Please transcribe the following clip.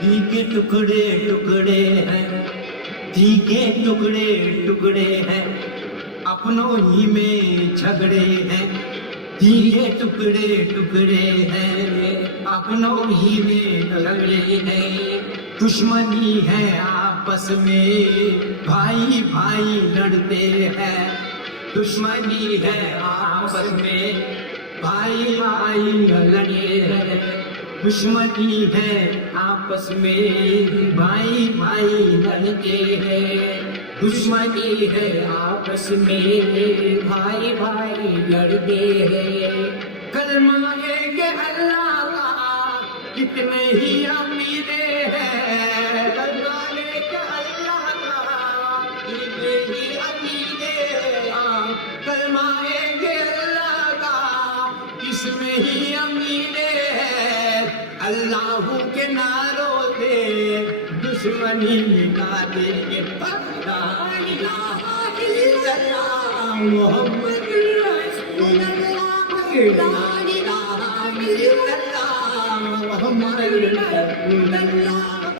घी के टुकड़े टुकड़े हैं, घी के टुकड़े टुकड़े हैं, अपनों ही में झगड़े हैं। घी के टुकड़े टुकड़े हैं, अपनों ही में झगड़े हैं। दुश्मनी है आपस में, भाई भाई लड़ते हैं। दुश्मनी है आपस में, भाई भाई लड़ते हैं। दुश्मनी है आपस में, भाई भाई लड़ते हैं। दुश्मनी है आपस में, भाई भाई लड़ते हैं। कलमा है अल्लाह का, कितने ही अमीरे हैं। कलमा है अल्लाह का, कितने ही अमीरे हैं। कलमा है अल्लाह का, इसमें ही अमीरे हैं। अल्लाह के नारों से दुश्मनी मिटा देंगे। ला इलाहा इल्लल्लाह मुहम्मद रसूलुल्लाह, ला इलाहा इल्लल्लाह मुहम्मद रसूलुल्लाह।